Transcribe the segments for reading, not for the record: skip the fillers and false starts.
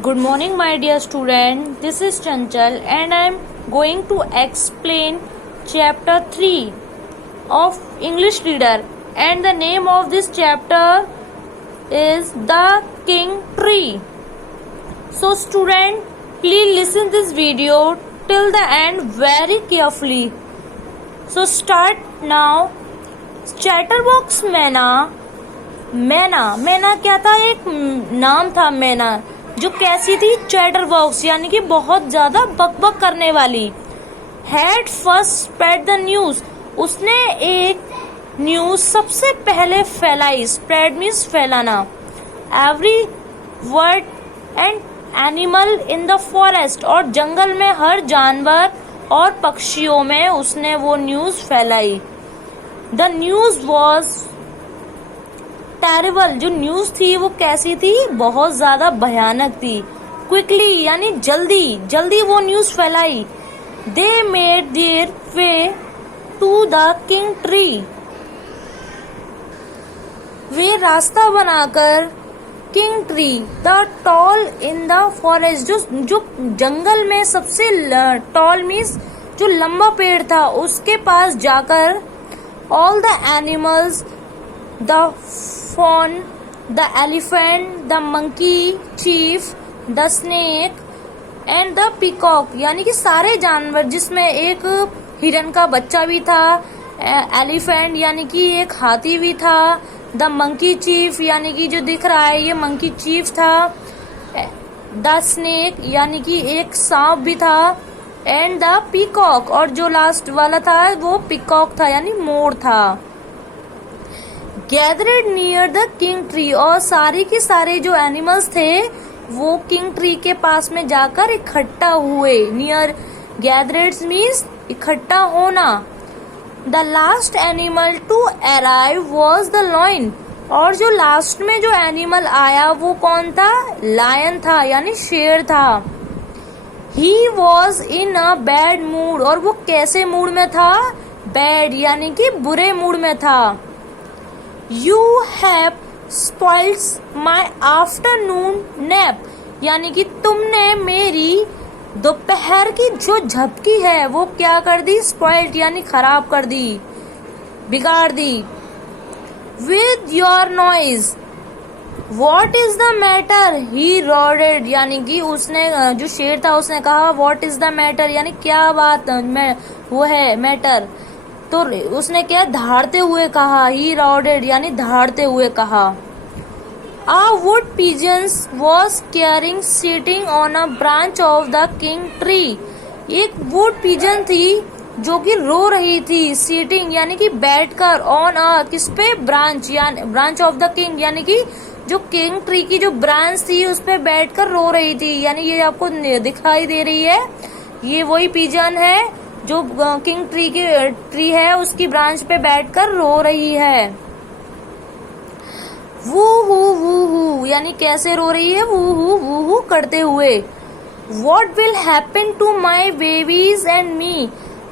Good morning, my dear student. This is Chanchal, and I am going to explain chapter 3 of English Reader. And the name of this chapter is The King Tree. So, student, please listen this video till the end very carefully. So, start now. Chatterbox मैना क्या था? एक नाम था मैना, जो कैसी थी? चैटरबॉक्स यानी कि बहुत ज्यादा बकबक करने वाली। Had first spread the news, उसने एक न्यूज सबसे पहले फैलाई। स्प्रेड मीन्स फैलाना। Every word and animal in the forest, और जंगल में हर जानवर और पक्षियों में उसने वो न्यूज फैलाई। द न्यूज वॉज टेरिबल, जो न्यूज थी वो कैसी थी? बहुत ज्यादा भयानक थी। क्विकली यानी जल्दी वो न्यूज फैलाई। They made their way to the king tree, way रास्ता बनाकर king tree, the tall in the forest, जो जंगल में सबसे टॉल मीन्स जो लंबा पेड़ था, उसके पास जाकर all the animals, the fawn, the elephant, the monkey, chief, the snake and the peacock, यानी कि सारे जानवर, जिसमें एक हिरन का बच्चा भी था, एलिफेंट यानी कि एक हाथी भी था, द मंकी चीफ यानी कि जो दिख रहा है ये मंकी चीफ था, द स्नेक यानी कि एक सांप भी था, एंड द पीकॉक, और जो लास्ट वाला था वो पीकॉक था यानी मोर था। Gathered near the king tree, और सारे के सारे जो एनिमल्स थे वो किंग ट्री के पास में जाकर इकट्ठा हुए। नियर गैदर्ड मीन्स इकट्ठा होना। The last animal to arrive was the lion, और जो लास्ट में जो एनिमल आया वो कौन था? लायन था यानी शेर था। He was in a bad mood, और वो कैसे मूड में था? बैड यानी कि बुरे मूड में था। You have spoiled my afternoon nap, यानी कि तुमने मेरी दोपहर की जो झपकी है वो क्या कर दी? स्पॉइल्ड यानी खराब कर दी, बिगाड़ दी। With your noise, what is the matter? He roared, यानी कि उसने, जो शेर था उसने कहा what is the matter, यानी क्या बात में वो है मैटर। तो उसने क्या धाड़ते हुए कहा? ही राउडेड यानी धाड़ते हुए कहा। A wood pigeon was caring sitting on a branch of the king tree, एक वुड पिजन थी जो कि रो रही थी। सीटिंग यानी कि बैठकर, ऑन अ किस पे? ब्रांच, यानी ब्रांच ऑफ द किंग, यानी कि जो किंग ट्री की जो ब्रांच थी उस पे बैठकर रो रही थी। यानी ये आपको दिखाई दे रही है, ये वही पिजन है जो किंग ट्री है उसकी ब्रांच पे बैठकर रो रही है। वू यानी कैसे रो रही है? वू करते हुए। What will happen to my babies and me,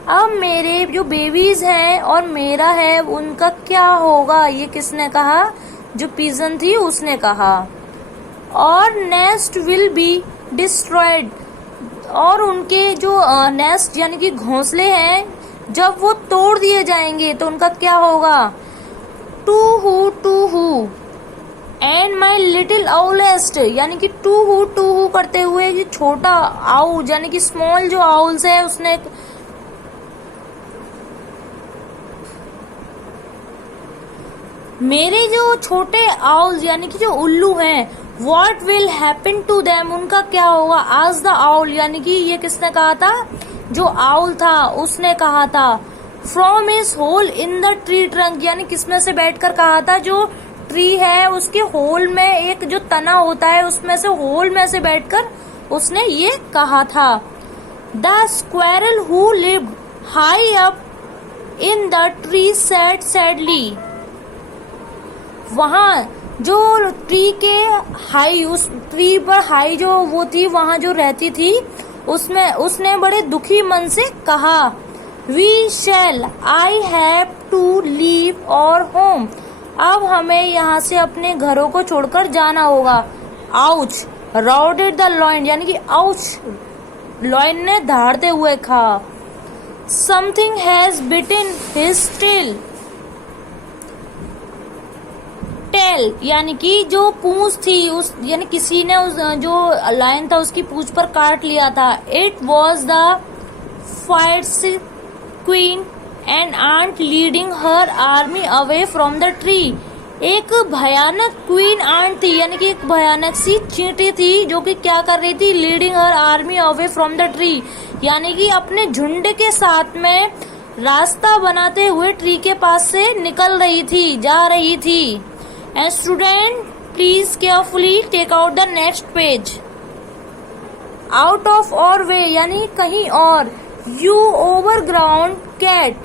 अब मेरे जो बेबीज हैं और मेरा है उनका क्या होगा? ये किसने कहा? जो पिजन थी उसने कहा। और नेस्ट विल बी डिस्ट्रॉयड, और उनके जो नेस्ट यानी कि घोंसले हैं जब वो तोड़ दिए जाएंगे तो उनका क्या होगा? To who and my little आउलेस्ट, यानी कि टू हु करते हुए जो छोटा आउल यानी कि स्मॉल जो आउल्स है उसने मेरे जो छोटे आउल्स यानी कि जो उल्लू हैं, What will happen to them, उनका क्या होगा? As the owl, यानी कि ये किसने कहा था? जो आउल था उसने कहा था। From his hole in the tree trunk, यानी किसमें से बैठकर कहा था? जो ट्री है उसके होल में एक जो तना होता है उसमें से, होल में से बैठकर उसने ये कहा था। The squirrel who lived high up in the tree said sadly, वहाँ जो ट्री के हाई, उस ट्री पर हाई जो वो थी वहां जो रहती थी उसमें उसने बड़े दुखी मन से कहा, we shall I have to leave our home, अब हमें यहाँ से अपने घरों को छोड़कर जाना होगा। आउच राउडेड द लॉइन यानी कि आउच, लॉइन ने धाड़ते हुए कहा। Something has bitten his tail, tail यानी कि जो पूंछ थी उस, यानी किसी ने उस जो लायन था उसकी पूंछ पर काट लिया था। It was the fire's queen and ant leading her army away from the tree. एक भयानक क्वीन आंट थी यानी कि एक भयानक सी चींटी थी जो कि क्या कर रही थी, leading her army away from the tree, यानी कि अपने झुंड के साथ में रास्ता बनाते हुए ट्री के पास से निकल रही थी, जा रही थी। And student please carefully take out the next page. Out of our way यानी कहीं और। यू ओवरग्राउंड कैट,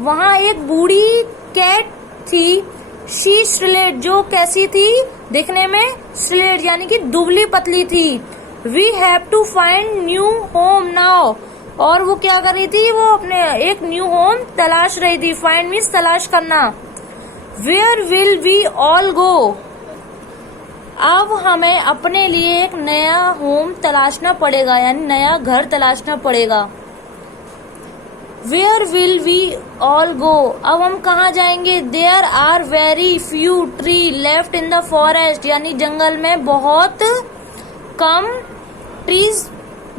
वहां एक बूढ़ी कैट थी। शी श्रिलेट, जो कैसी थी दिखने में, श्रिलेट यानी कि दुबली पतली थी। We have to find new home now, और वो क्या कर रही थी, वो अपने एक न्यू होम तलाश रही थी। फाइंड मीन्स तलाश करना। Where will we all go, अब हमें अपने लिए एक नया होम तलाशना पड़ेगा यानी नया घर तलाशना पड़ेगा। Where will we all go, अब हम कहाँ जाएंगे। There are very few tree left in the forest, यानी जंगल में बहुत कम ट्रीज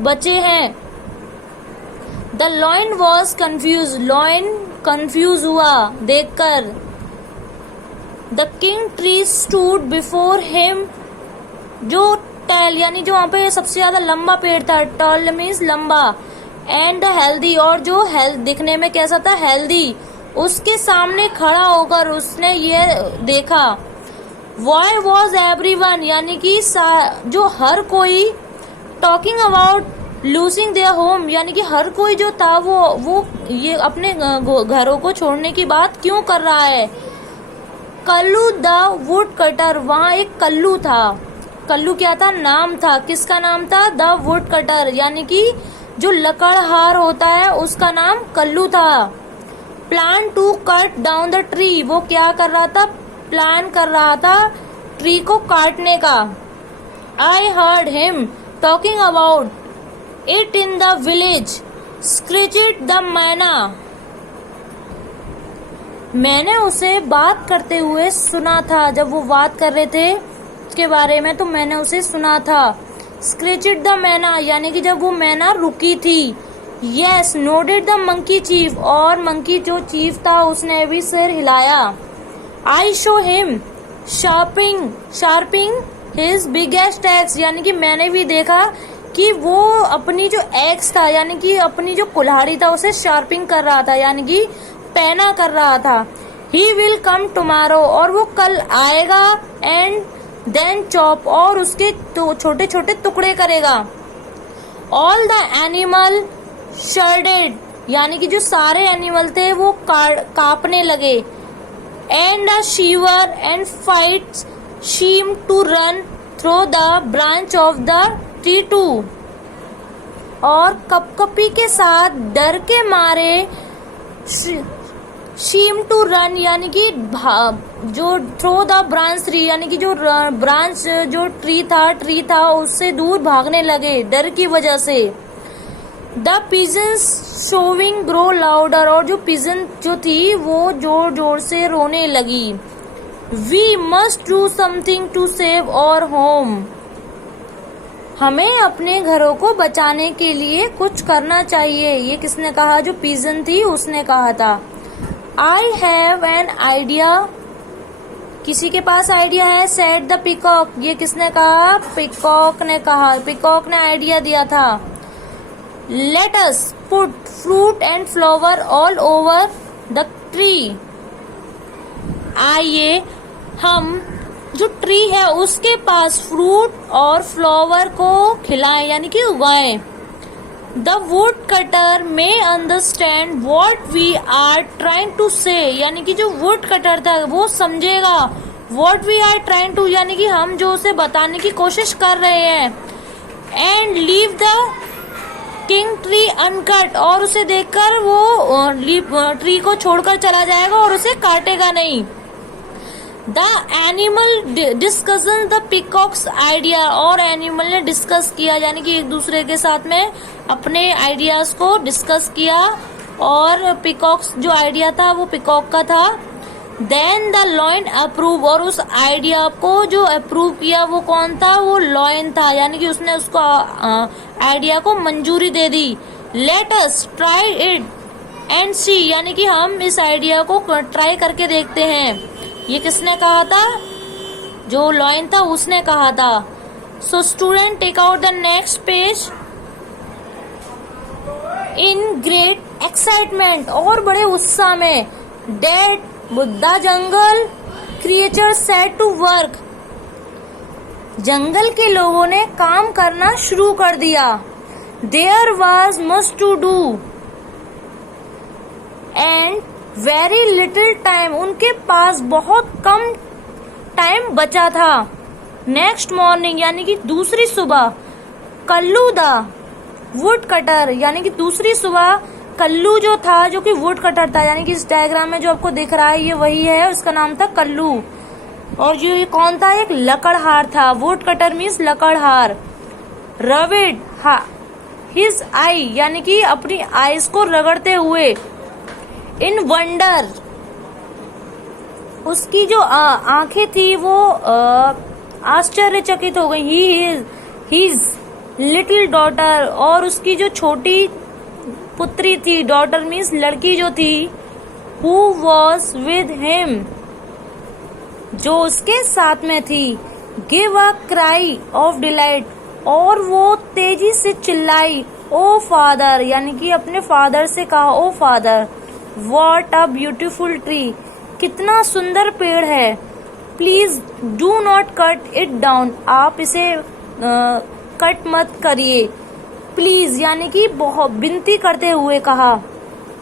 बचे हैं। The lion was confuse, lion confuse हुआ देखकर। The king tree stood before him, जो टेल यानी जो वहां पे सबसे ज्यादा लंबा पेड़ था, टॉल मीन्स लंबा, एंड हेल्दी और जो हेल्थ दिखने में कैसा था, हेल्दी, उसके सामने खड़ा होकर उसने ये देखा। वाई वॉज एवरीवन, यानी कि जो हर कोई, talking about losing their home, यानी कि हर कोई जो था वो ये अपने घरों को छोड़ने की बात क्यों कर रहा है। कल्लू द वुड कटर, वहां एक कल्लू था। कल्लू क्या था, नाम था, किसका नाम था, द वुड कटर, यानी कि जो लकड़हार होता है उसका नाम कल्लू था। Plan to cut down the tree, वो क्या कर रहा था, प्लान कर रहा था ट्री को काटने का। I heard him talking about it in the village, screeched the Myna, मैंने उसे बात करते हुए सुना था। जब वो बात कर रहे थे उसके बारे में तो मैंने उसे सुना था। स्क्रेचिड द मैना, यानी कि जब वो मैना रुकी थी। Yes nodded the monkey chief, और मंकी जो चीफ था उसने भी सिर हिलाया। I show him sharping his biggest x, यानी कि मैंने भी देखा कि वो अपनी जो एक्स था यानी कि अपनी जो कुल्हाड़ी था उसे शार्पिंग कर रहा था, यानी कि पैना कर रहा था। ही विल कम टुमारो, और वो कल आएगा। एंड देन चॉप, और उसके तो छोटे छोटे टुकड़े करेगा। ऑल द एनिमल शर्डेड, यानी कि जो सारे एनिमल थे वो कांपने लगे। And the shiver and fights seemed to run through the branch of the tree to, और कपकपी के साथ डर के मारे शीम टू रन, यानी कि जो थ्रो द ब्रांच ट्री, यानी कि जो ब्रांच जो ट्री था उससे दूर भागने लगे डर की वजह से। The pigeons shoving grow louder, और जो पिजन जो थी वो जोर जोर से रोने लगी। We must do something to save our home, हमें अपने घरों को बचाने के लिए कुछ करना चाहिए। ये किसने कहा, जो पिजन थी उसने कहा था। आई हैव एन आइडिया, किसी के पास आइडिया है। सेड द पिकॉक, ये किसने कहा, पिकॉक ने कहा, पिकॉक ने आइडिया दिया था। Let us put fruit and flower all over the tree, आइए हम जो ट्री है उसके पास फ्रूट और फ्लावर को खिलाएं यानी कि उगाएं। The wood cutter may understand what we are trying to say, यानी कि जो वुड कटर था वो समझेगा what we are trying to, यानी कि हम जो उसे बताने की कोशिश कर रहे हैं। And leave the king tree uncut, और उसे देखकर वो ट्री को छोड़कर चला जाएगा और उसे काटेगा नहीं। The animal discussion the peacocks idea, और एनिमल ने डिस्कस किया यानी कि एक दूसरे के साथ में अपने आइडियाज को डिस्कस किया, और पिकॉक्स जो आइडिया था वो पिकॉक का था। देन द लॉयन अप्रूव, और उस आइडिया को जो अप्रूव किया वो कौन था, वो लॉयन था, यानी कि उसने उसको आइडिया को मंजूरी दे दी। Let us try it and see, यानी कि हम इस आइडिया को ट्राई करके देखते हैं। ये किसने कहा था, जो लॉयन था उसने कहा था। So student take out the next page. In great excitement, और बड़े उत्साह में, dead Buddha jungle creature set to work, जंगल के लोगों ने काम करना शुरू कर दिया। There was much to do and very little time, उनके पास बहुत कम टाइम बचा था। नेक्स्ट मॉर्निंग, यानी कि दूसरी सुबह, कल्लू द वुड कटर, यानी कि दूसरी सुबह कल्लू जो था, जो कि वुड कटर था, यानी कि इस डायग्राम में जो आपको दिख रहा है ये वही है, उसका नाम था कल्लू। और जो ये कौन था, एक लकड़हार था। वुड कटर मीन्स लकड़हार। रविड हिज आई, यानी कि अपनी आईज को रगड़ते हुए। इन वंडर, उसकी जो आंखें थी वो आश्चर्यचकित हो गई। हिज लिटिल डॉटर, और उसकी जो छोटी पुत्री थी, डॉटर मीन्स लड़की जो थी, हु वॉज विद हिम, जो उसके साथ में थी, give a cry of delight, और वो तेजी से चिल्लाई, ओ फादर, यानी कि अपने फादर से कहा, oh father, what a beautiful tree, कितना सुंदर पेड़ है। Please do not cut it down, आप इसे कट मत करिए। प्लीज, यानी कि बहुत विनती करते हुए कहा।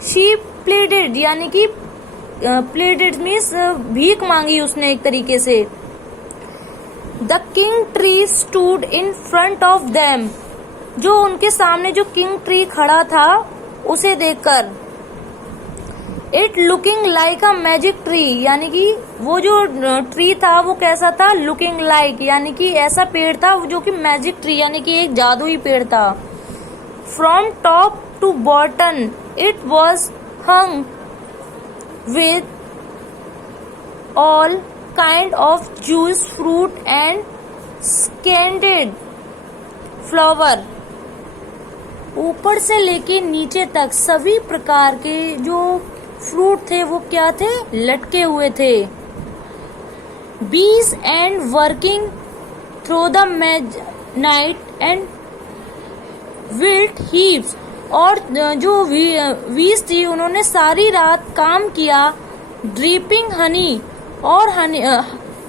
शी प्लीडेड, यानी कि प्लीडेड मीन्स भीख मांगी उसने एक तरीके से। The king tree stood in front of them, जो उनके सामने जो किंग ट्री खड़ा था उसे देखकर। It looking like a magic tree, यानी कि वो जो ट्री था वो कैसा था, लुकिंग लाइक, यानी कि ऐसा पेड़ था जो कि मैजिक ट्री, यानी कि एक जादुई पेड़ था। From top to bottom it was hung with all kind of juice, fruit and scented flower, ऊपर से लेके नीचे तक सभी प्रकार के जो फ्रूट थे वो क्या थे, लटके हुए थे। बीज and working through the night and wilt heaps, और जो वीज थी उन्होंने सारी रात काम किया। ड्रीपिंग हनी, और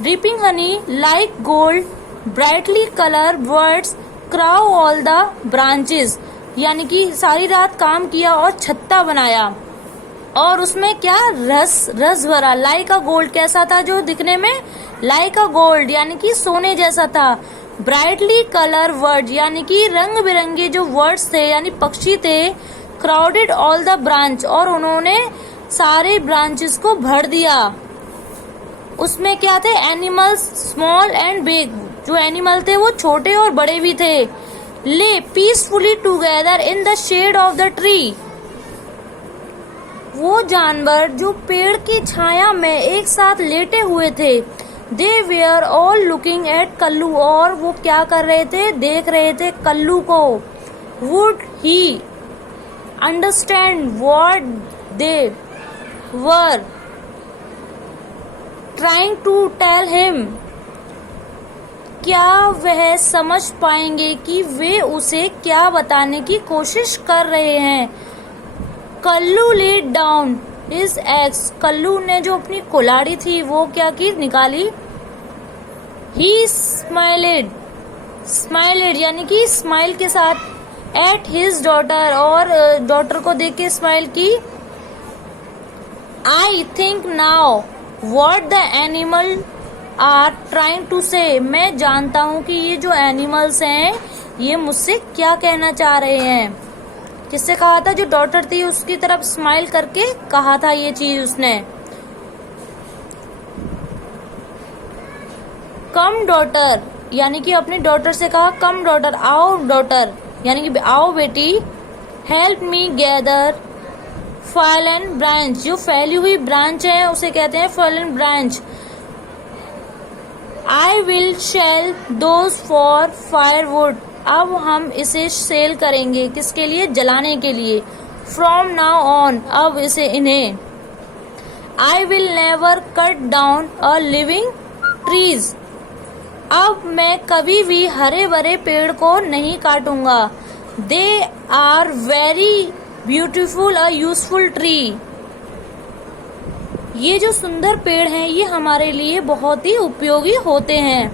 dripping honey like gold brightly colour birds crowd all the branches, यानी कि सारी रात काम किया और छत्ता बनाया, और उसमें क्या, रस भरा। लाइक अ गोल्ड, कैसा था, जो दिखने में लाइक अ गोल्ड, यानी कि सोने जैसा था। ब्राइटली कलर वर्ड, यानी कि रंग बिरंगे जो वर्ड्स थे, यानी पक्षी थे। क्राउडेड ऑल द ब्रांच, और उन्होंने सारे ब्रांचेस को भर दिया। उसमें क्या थे, एनिमल्स स्मॉल एंड बिग, जो एनिमल थे वो छोटे और बड़े भी थे। Lay peacefully together in the shade of the tree, वो जानवर जो पेड़ की छाया में एक साथ लेटे हुए थे। They were all looking at Kallu, और वो क्या कर रहे थे, देख रहे थे कल्लू को। Would he understand what they were trying to tell him, क्या वह समझ पाएंगे कि वे उसे क्या बताने की कोशिश कर रहे हैं। Kallu laid down his axe, Kallu ने जो अपनी कुल्हाड़ी थी वो क्या की, निकाली। ही स्माइलेड, यानी कि स्माइल के साथ। एट हिज डॉटर, और डॉटर को देख के स्माइल की। I think now what the animal are trying to say, मैं जानता हूँ कि ये जो एनिमल्स हैं ये मुझसे क्या कहना चाह रहे हैं। किससे कहा था, जो डॉटर थी उसकी तरफ स्माइल करके कहा था ये चीज उसने। कम डॉटर, यानी कि अपनी डॉटर से कहा कम डॉटर, आओ डॉटर, यानी कि आओ बेटी, help me gather fallen branch, जो फैली हुई ब्रांच है उसे कहते हैं fallen branch. I will sell those for firewood, अब हम इसे सेल करेंगे, किसके लिए, जलाने के लिए। फ्रॉम नाउ ऑन, अब इसे इन्हें। I will never cut down a living trees, अब मैं कभी भी हरे भरे पेड़ को नहीं काटूंगा। They are very beautiful a useful tree, ये जो सुंदर पेड़ हैं ये हमारे लिए बहुत ही उपयोगी होते हैं।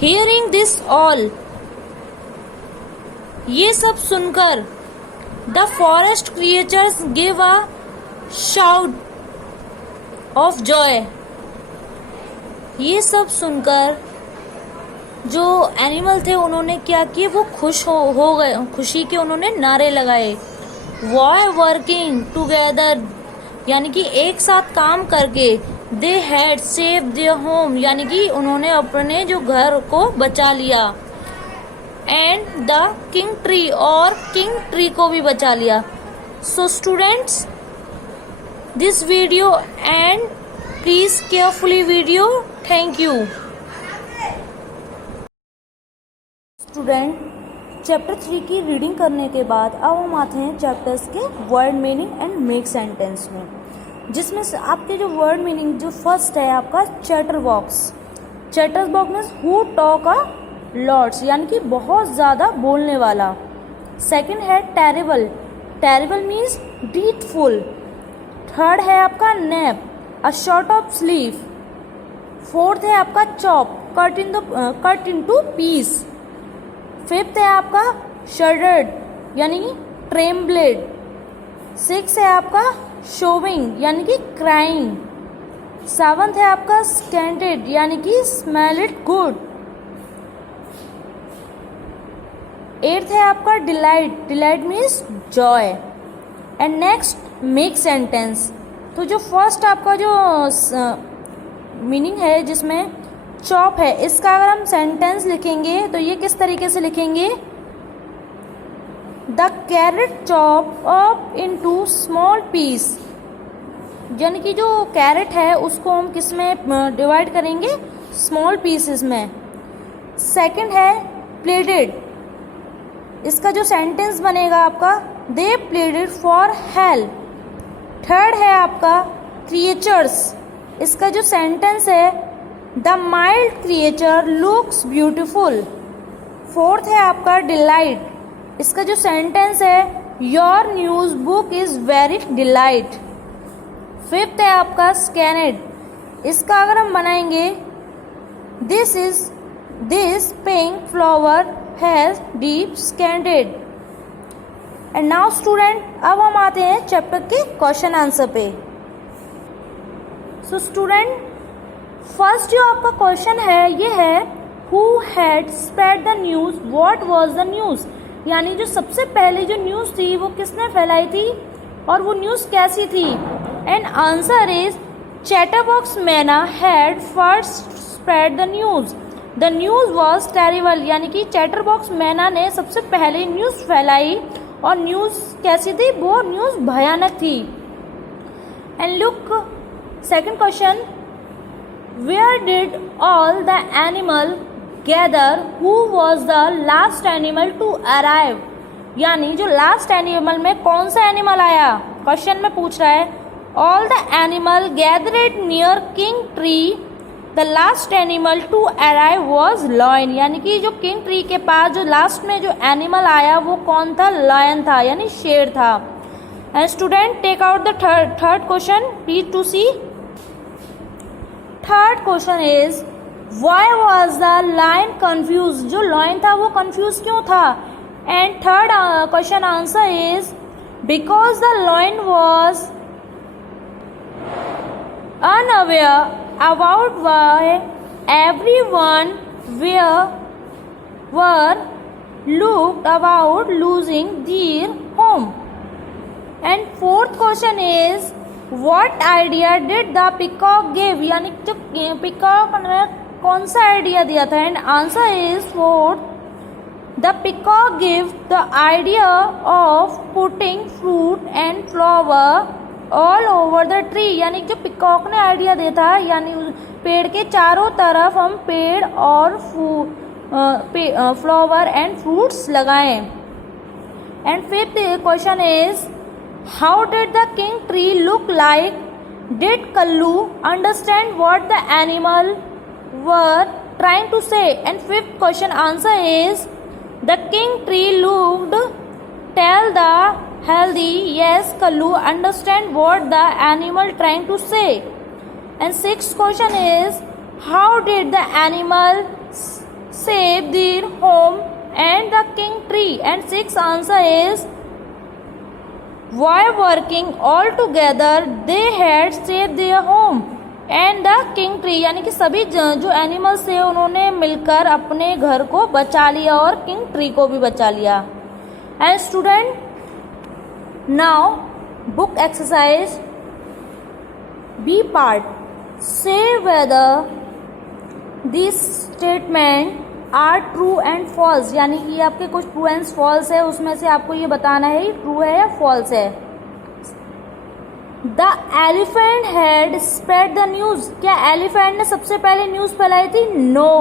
हियरिंग दिस ऑल, ये सब सुनकर, the forest creatures give a shout of Joy, ये सब सुनकर जो एनिमल थे उन्होंने क्या किए, वो खुश हो गए, खुशी के उन्होंने नारे लगाए। वाय वर्किंग टुगेदर, यानी कि एक साथ काम करके, they had save their home, यानी कि उन्होंने अपने जो घर को बचा लिया। एंड द किंग ट्री, और किंग ट्री को भी बचा लिया। So students, this video and please carefully video, thank you. Student, chapter 3 की रीडिंग करने के बाद अब हम आते हैं चैप्टर्स के word meaning and make sentence में, जिसमें से आपके जो वर्ड मीनिंग जो फर्स्ट है आपका chatterbox. Chatterbox means who talk a lots, यानी कि बहुत ज़्यादा बोलने वाला। सेकंड है terrible, terrible means breathful. Third है आपका nap, a short of sleeve. Fourth है आपका chop, cut into piece. Fifth है आपका शडर्ड, यानी कि ट्रेम्बलेड। सिक्स है आपका शोविंग, यानी कि क्राइंग। सेवंथ है आपका स्कैंटेड, यानी कि स्मेल इट गुड। एट्थ है आपका delight, delight means Joy. And next make sentence. तो जो फर्स्ट आपका जो मीनिंग है जिसमें चॉप है, इसका अगर हम सेंटेंस लिखेंगे तो ये किस तरीके से लिखेंगे, the carrot chop up into small piece, यानी कि जो कैरेट है उसको हम किस में डिवाइड करेंगे, स्मॉल पीसेस में। सेकंड है प्लेडेड, इसका जो सेंटेंस बनेगा आपका, they pleaded for help. Third है आपका क्रिएचर्स, इसका जो सेंटेंस है, the mild creature looks beautiful. Fourth है आपका डिलाइट, इसका जो सेंटेंस है, your news book is very delight. Fifth है आपका स्कैनेड, इसका अगर हम बनाएंगे, this pink flower has deep scented. And now student, अब हम आते हैं चैप्टर के क्वेश्चन आंसर पे। सो स्टूडेंट, फर्स्ट जो आपका क्वेश्चन है ये है, who had spread the news, what was the news, यानी जो सबसे पहले जो न्यूज थी वो किसने फैलाई थी और वो न्यूज कैसी थी। एंड आंसर इज चैटरबॉक्स मैना had first spread the news, the news was terrible, यानी कि चैटरबॉक्स मैना ने सबसे पहले न्यूज फैलाई और न्यूज कैसी थी, वो न्यूज भयानक थी। And look second question, where did all the animal gather, who was the last animal to arrive, यानी जो लास्ट एनिमल में कौन सा एनिमल आया, क्वेश्चन में पूछ रहा है। All the animal gathered near king tree, the last animal to arrive was lion, यानी कि जो किंग ट्री के पास जो लास्ट में जो एनिमल आया वो कौन था, लॉयन था, यानी शेर था। And student, take out the third question, please to see. Third question is, why was the lion confuse, जो लॉयन था वो कंफ्यूज क्यों था। And third question answer is, because the lion was unaware about why everyone were looked about losing their home. And fourth question is, what idea did the peacock give, यानी जो peacock ने कौन सा idea दिया था? And answer is fourth, the peacock give the idea of putting fruit and flower all over the tree. यानी जो peacock ने आइडिया दिया था, यानी पेड़ के चारों तरफ हम पेड़ और फ्लावर एंड फ्रूट्स लगाएं। And fifth question is, how did the king tree look like? Did Kallu understand what the animal were trying to say? And fifth question answer is, the king tree looked, tell the healthy, yes, Kallu understand what the animal trying to say. And sixth question is, how did the animal save their home and the king tree? And sixth answer is, while working all together they had saved their home and the king tree. यानी कि सभी जो animals थे उन्होंने मिलकर अपने घर को बचा लिया और किंग ट्री को भी बचा लिया। And student, now book exercise B part, say whether these statement are true and false। यानी कि ये आपके कुछ true and false है, उसमें से आपको ये बताना है true है या false है। The elephant had spread the news। क्या एलिफेंट ने सबसे पहले न्यूज फैलाई थी? No,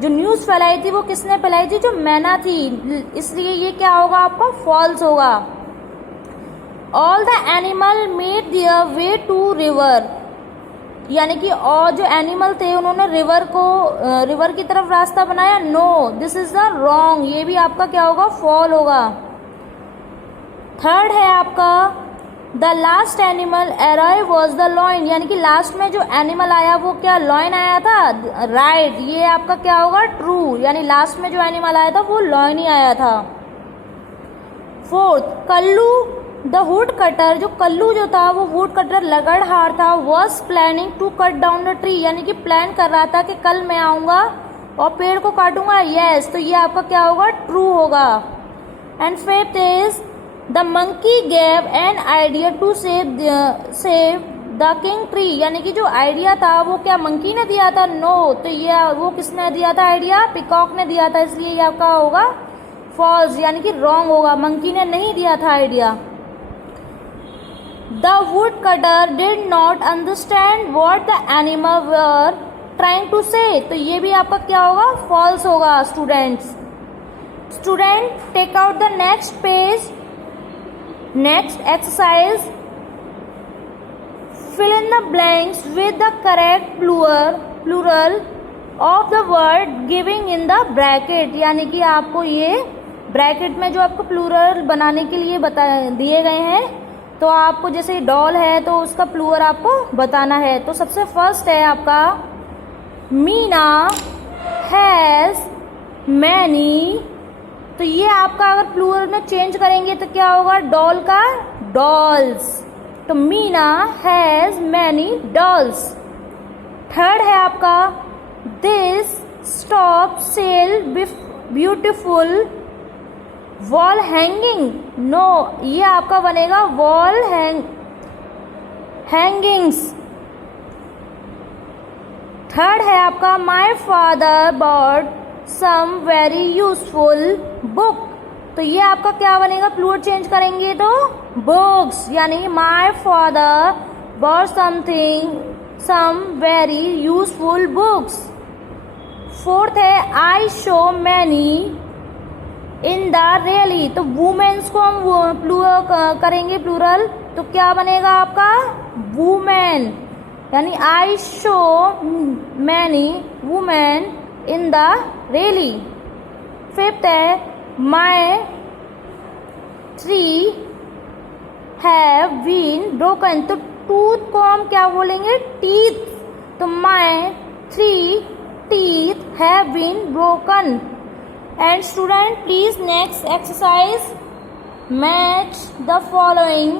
जो न्यूज फैलाई थी वो किसने फैलाई थी? जो मैना थी। इसलिए ये क्या होगा आपका? false होगा। All the animal made their way to river. यानी कि और जो एनिमल थे उन्होंने रिवर की तरफ रास्ता बनाया? No, this is the wrong. ये भी आपका क्या होगा? फॉल होगा। थर्ड है आपका, the last animal arrive was the lion. यानी कि लास्ट में जो एनिमल आया वो क्या? लॉइन आया था। राइट, ये आपका क्या होगा? ट्रू। यानी लास्ट में जो एनिमल आया था वो लॉइन ही आया था। Fourth, Kallu the wood cutter. जो कल्लू जो था वो वुड कटर लगड़हार था, was planning to cut down the tree. यानी कि प्लान कर रहा था कि कल मैं आऊंगा और पेड़ को काटूंगा। यस, तो ये आपका क्या होगा? ट्रू होगा। And fifth is, the monkey gave an idea to save the king tree. यानी कि जो आइडिया था वो क्या मंकी ने दिया था? नो, तो ये वो किसने दिया था आइडिया? पिकॉक ने दिया था। इसलिए ये आपका होगा फॉल्स, यानी कि रॉन्ग होगा। मंकी ने नहीं दिया था idea. The woodcutter did not understand what the animal were trying to say। तो ये भी आपका क्या होगा? false होगा students. Student, take out the next page. Next exercise, fill in the blanks with the correct plural of the word giving in the bracket। यानी कि आपको ये ब्रैकेट में जो आपको प्लूरल बनाने के लिए दिए गए हैं, तो आपको जैसे डॉल है तो उसका प्लूरल आपको बताना है। तो सबसे फर्स्ट है आपका, मीना हैज मैनी। तो ये आपका अगर प्लूरल में चेंज करेंगे तो क्या होगा? डॉल का डॉल्स। तो Meena has many dolls. Third है आपका, this stop sell beautiful wall hanging. No, ये आपका बनेगा वॉल हैंगिंग्स। थर्ड है आपका, my father bought some very useful book. तो ये आपका क्या बनेगा? प्लूरल चेंज करेंगे तो बुक्स, यानी my father bought some very useful books. Fourth है, I show many in the really. तो वुमेन्स को हम प्लूरल करेंगे प्लूरल, तो क्या बनेगा आपका? वुमेन, यानी आई show many women in the really. Fifth है, माई ट्री हैव बीन ब्रोकन। तो टूथ को हम क्या बोलेंगे? टीथ। तो माई 3 teeth have been broken. And student, please next exercise, match the following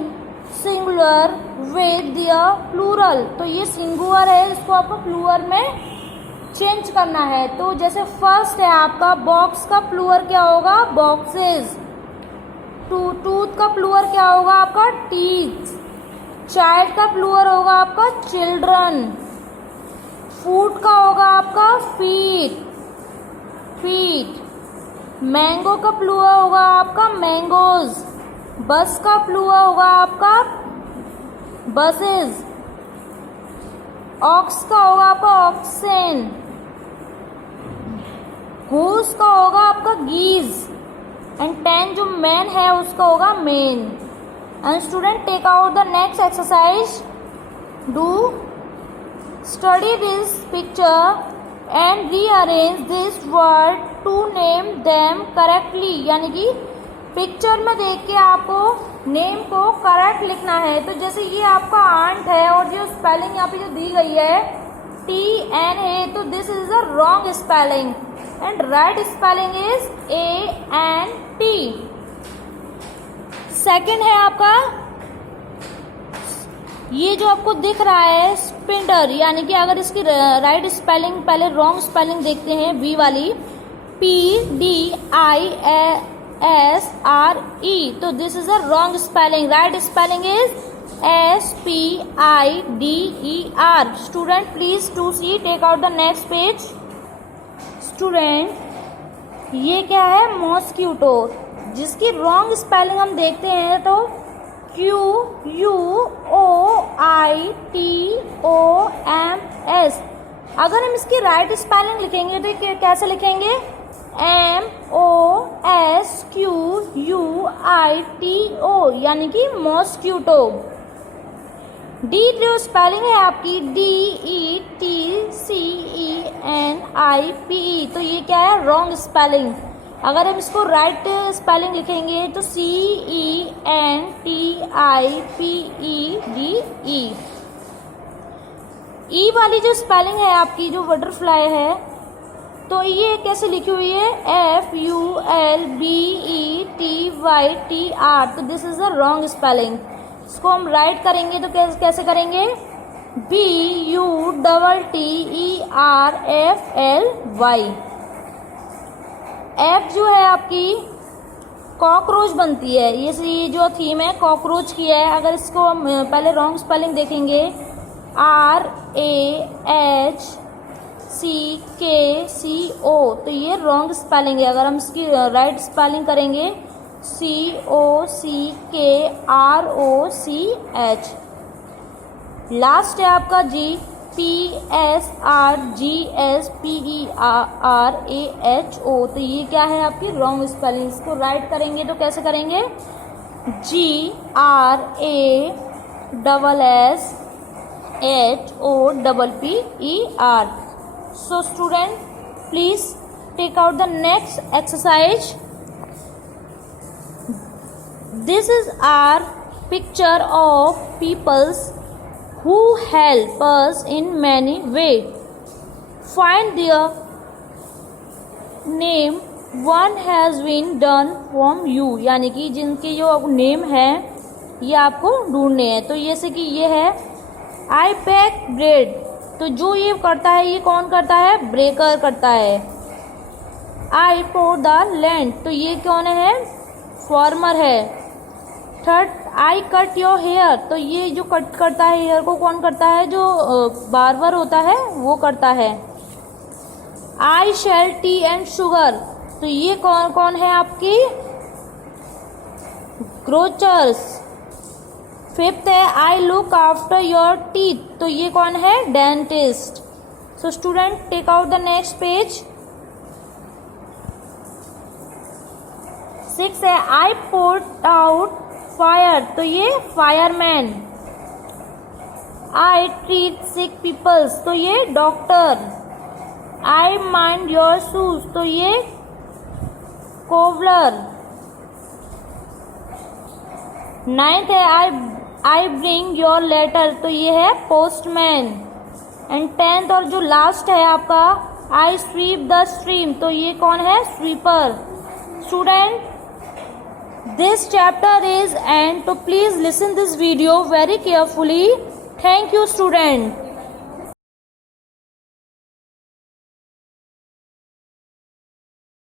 singular with their plural. तो ये सिंगुलर है, इसको आपको प्लूरल में चेंज करना है। तो जैसे फर्स्ट है आपका, बॉक्स का प्लूरल क्या होगा? बॉक्सेस। टूथ का प्लूरल क्या होगा आपका? टीथ। चाइल्ड का प्लूरल होगा आपका चिल्ड्रन। फूड का होगा आपका फीट, फीट। मैंगो का प्लूरल होगा आपका मैंगोज। बस का प्लूरल होगा आपका बसेस। ऑक्स का होगा आपका ऑक्सेन। गूस का होगा आपका गीज। एंड 10 जो मैन है उसका होगा men. And student take out the next exercise. Do study this picture and rearrange this word to name them correctly. यानी कि पिक्चर में देख के आपको नेम को करेक्ट लिखना है। तो जैसे ये आपका आंट है और जो स्पेलिंग यहाँ पे जो दी गई है TNA, तो this is a wrong spelling and right spelling is ANT। Second है आपका ये जो आपको दिख रहा है स्पिंडर, यानी कि अगर इसकी राइट स्पेलिंग पहले रॉन्ग स्पेलिंग देखते हैं बी वाली PDISRE, तो this is a wrong spelling. Right spelling is SPIDER। Student please to see take out the next page. Student ये क्या है मॉस्क्यूटो, जिसकी रॉन्ग स्पेलिंग हम देखते हैं तो QUOITOMS। अगर हम इसकी राइट स्पेलिंग लिखेंगे तो कैसे लिखेंगे MOSQUITO, यानी कि मॉस्क्यूटो। डी जो स्पेलिंग है आपकी DETCENIPE, तो ये क्या है रॉन्ग स्पेलिंग। अगर हम इसको राइट स्पेलिंग लिखेंगे तो CENTIPEDE। ई वाली जो स्पेलिंग है आपकी जो बटरफ्लाई है तो ये कैसे लिखी हुई है FULBETYTR, तो this is a wrong spelling. इसको हम राइट करेंगे तो कैसे करेंगे BUTTERFLY। एफ जो है आपकी कॉकरोच बनती है। ये जो थीम है कॉकरोच की है। अगर इसको हम पहले रॉन्ग स्पेलिंग देखेंगे RAHCKCO, तो ये रॉन्ग स्पेलिंग है। अगर हम इसकी राइट स्पेलिंग करेंगे COCKROCH। लास्ट है आपका जी PSRGSPERAHO, तो ये क्या है आपकी रॉन्ग स्पेलिंग। इसको राइट करेंगे तो कैसे करेंगे GRASSHOPPER। So student please take out the next exercise. This is our picture of peoples who help us in many way. Find their name one has been done from you, यानी कि जिनके जो name है ये आपको ढूंढने हैं। तो जैसे कि ये है I bake bread, तो जो ये करता है ये कौन करता है ब्रेकर करता है। I pour the land, तो ये कौन है फार्मर है। Third I cut your hair, तो ये जो कट करता है हेयर को कौन करता है जो बार्बर होता है वो करता है। I sell tea and sugar, तो ये कौन कौन है आपकी ग्रोचर्स। फिफ्थ है I look after your teeth, तो ये कौन है dentist. So student take out the next page. 6 है आई पुट आउट फायर, तो ये fireman. I treat sick peoples, तो ये doctor. I mind your shoes, तो ये कोवलर। 9th है आई ब्रिंग योर लेटर, तो ये है पोस्टमैन। एंड 10th और जो लास्ट है आपका आई स्वीप द स्ट्रीम, तो ये कौन है sweeper. Student this chapter is end, so please listen this video very carefully. Thank you student.